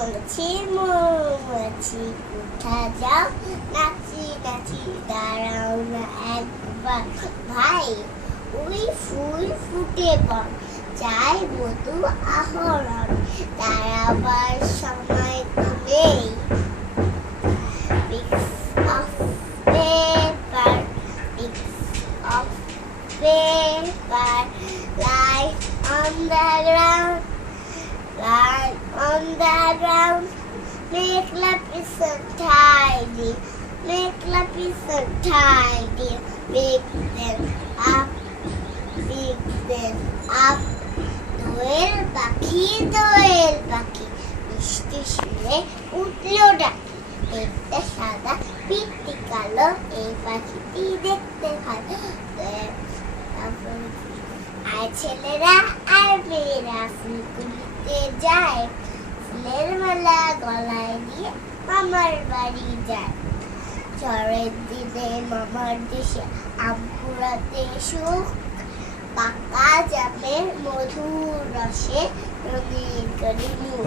মৌমাছি মৌমাছি কোথা যাও, নাচি নাচি দাঁড়াও না একবার ভাই, ওই ফুল ফুটে পড় চাই মধু আহরণ, দাঁড়াবার সময় তো নেই। Piece of paper, piece of paper, lie on the ground, lie on the ground. Make the pieces tidy, make the pieces tidy. Pick them up, pick them up. দোয়েল পাখি মিষ্টি সুরে উঠলো ডাকি, দেখতে সাদা পিঠটি কালো, এই পাখিটি দেখতে ভালো। আর ছেলেরা আর মেয়েরা ফুলকুলিতে যায়, ফুলের মালা গলায় দিয়ে মামার বাড়ি যায়। ঝড়ের দিনে মামার দেশে আম কুড়াতে সুখ, পাকা জামের মধুর রসে রঙিন করে মুখ।